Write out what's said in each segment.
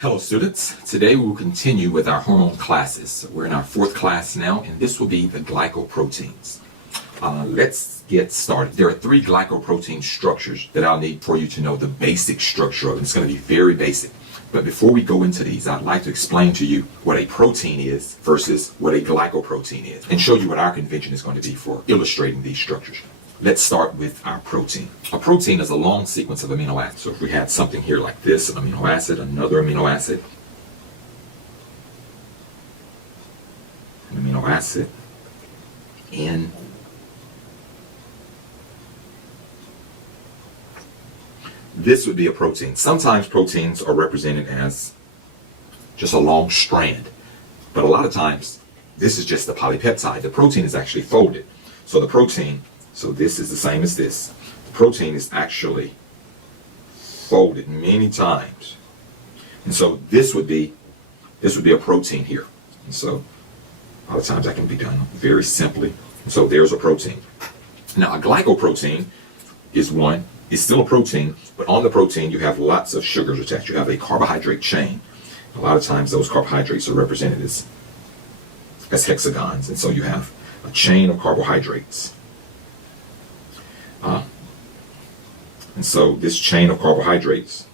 Hello students, today we will continue with our hormone classes. We're in our fourth class now, and this will be the glycoproteins. Let's get started. There are three glycoprotein structures that I'll need for you to know the basic structure of it. It's going to be very basic. But before we go into these, I'd like to explain to you what a protein is versus what a glycoprotein is, and show you what our convention is going to be for illustrating these structures. Let's start with our protein. A protein is a long sequence of amino acids. So if we had something here like this, an amino acid, another amino acid, an amino acid, and this would be a protein. Sometimes proteins are represented as just a long strand, but a lot of times this is just a polypeptide. The protein is actually folded. So the protein, so this is the same as this. The protein is actually folded many times. And so this would be a protein here. And so a lot of times that can be done very simply. And so there's a protein. Now a glycoprotein is still a protein, but on the protein you have lots of sugars attached. You have a carbohydrate chain. A lot of times those carbohydrates are represented as hexagons. And so you have a chain of carbohydrates. And so this chain of carbohydrates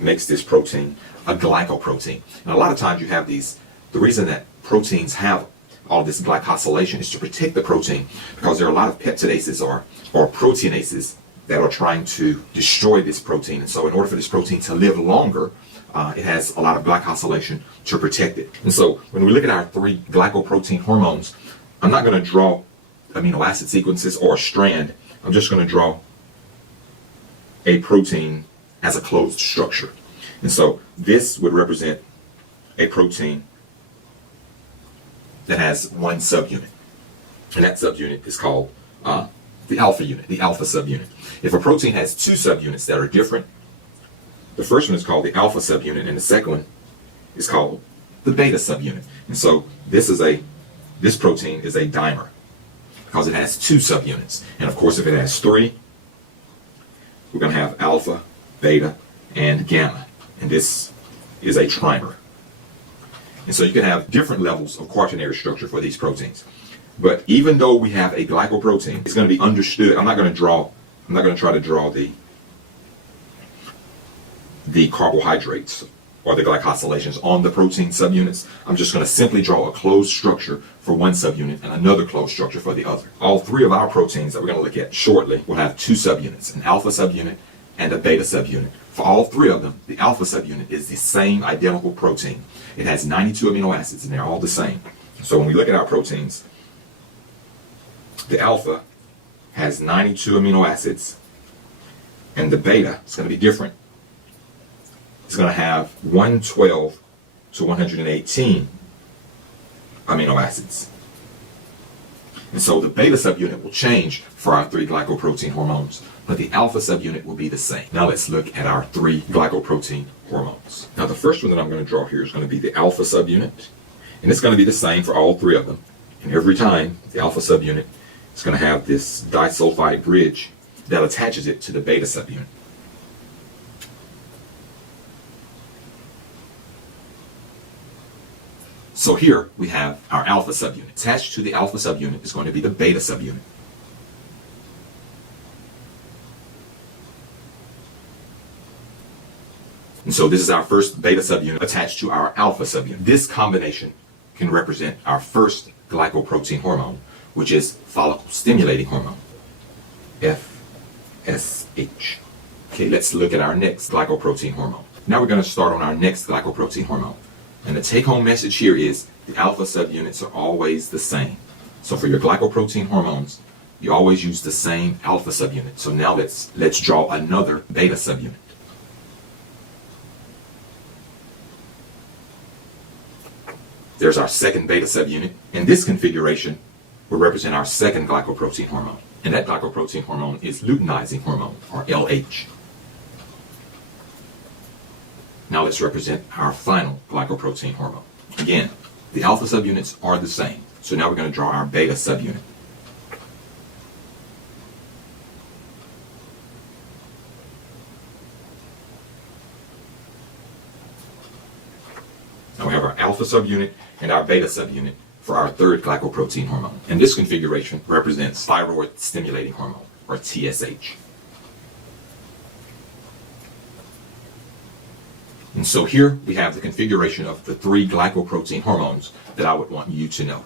makes this protein a glycoprotein. And a lot of times you have these, the reason that proteins have all this glycosylation is to protect the protein, because there are a lot of peptidases or proteinases that are trying to destroy this protein. And so in order for this protein to live longer, it has a lot of glycosylation to protect it. And so when we look at our three glycoprotein hormones, I'm not going to draw amino acid sequences or a strand. I'm just going to draw a protein as a closed structure. And so this would represent a protein that has one subunit. And that subunit is called the alpha unit, the alpha subunit. If a protein has two subunits that are different, the first one is called the alpha subunit and the second one is called the beta subunit. And so this protein is a dimer, because it has two subunits. And of course, if it has three, we're going to have alpha, beta, and gamma. And this is a trimer. And so you can have different levels of quaternary structure for these proteins. But even though we have a glycoprotein, it's going to be understood. I'm not going to try to draw the carbohydrates or the glycosylations on the protein subunits. I'm just going to simply draw a closed structure for one subunit and another closed structure for the other. All three of our proteins that we're going to look at shortly will have two subunits, an alpha subunit and a beta subunit. For all three of them, the alpha subunit is the same identical protein. It has 92 amino acids and they're all the same. So when we look at our proteins, the alpha has 92 amino acids and the beta is going to be different. It's going to have 112 to 118 amino acids. And so the beta subunit will change for our three glycoprotein hormones, but the alpha subunit will be the same. Now let's look at our three glycoprotein hormones. Now the first one that I'm going to draw here is going to be the alpha subunit, and it's going to be the same for all three of them. And every time the alpha subunit is going to have this disulfide bridge that attaches it to the beta subunit. So here we have our alpha subunit. Attached to the alpha subunit is going to be the beta subunit. And so this is our first beta subunit attached to our alpha subunit. This combination can represent our first glycoprotein hormone, which is follicle stimulating hormone, FSH. Okay, let's look at our next glycoprotein hormone. Now we're going to start on our next glycoprotein hormone. And the take-home message here is the alpha subunits are always the same. So for your glycoprotein hormones, you always use the same alpha subunit. So now let's draw another beta subunit. There's our second beta subunit, and this configuration will represent our second glycoprotein hormone. And that glycoprotein hormone is luteinizing hormone, or LH. Now let's represent our final glycoprotein hormone. Again, the alpha subunits are the same. So now we're going to draw our beta subunit. alpha subunit and our beta subunit for our third glycoprotein hormone. And this configuration represents thyroid stimulating hormone, or TSH. And so here we have the configuration of the three glycoprotein hormones that I would want you to know.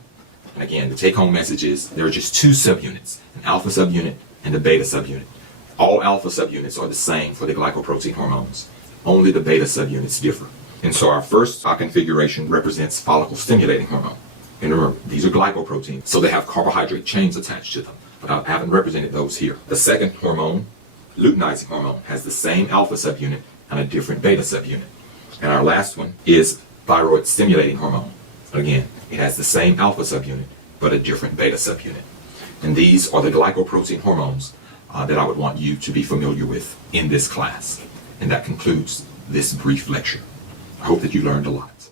And again, the take-home message is there are just two subunits, an alpha subunit and a beta subunit. All alpha subunits are the same for the glycoprotein hormones. Only the beta subunits differ. And so our first configuration represents follicle stimulating hormone. And remember, these are glycoproteins, so they have carbohydrate chains attached to them. But I haven't represented those here. The second hormone, luteinizing hormone, has the same alpha subunit and a different beta subunit. And our last one is thyroid stimulating hormone. Again, it has the same alpha subunit, but a different beta subunit. And these are the glycoprotein hormones that I would want you to be familiar with in this class. And that concludes this brief lecture. I hope that you learned a lot.